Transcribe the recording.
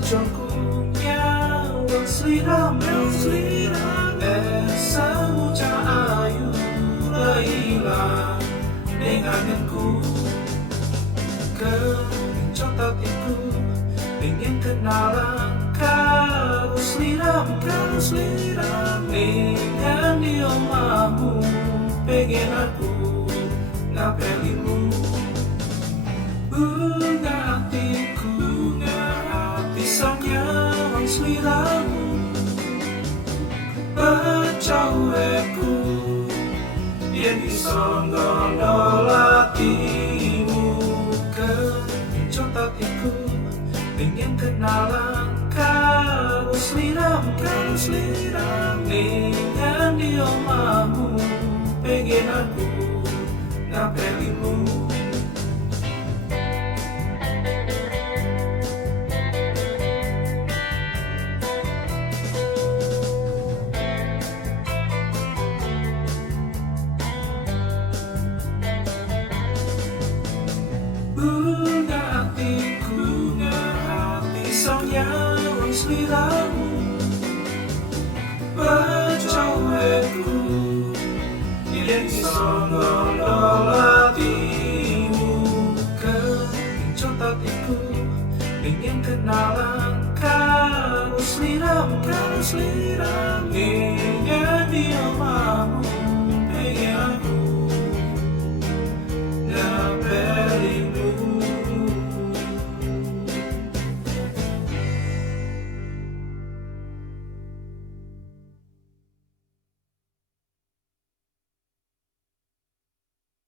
jongkunya Wang sliram Esamu ayu Laila Nenganganku Kencot hatiku Pengen kenalan Karo sliram Dengan di omamu Pengen aku ngapelimu Bunga hatiku Pisangnya wang sliramu Pecauheku Yen bisa ngolol hatimu Kencot hatiku Pengen kenalan karo sliram Dengan di omamu Pengen aku ngapelimu Bunga hatiku Pisangnya wang sliramu Pecauheku Yen bisa ngolol hatimu Kencot hatiku Pengen kenalan karo sliram Dengan di omamu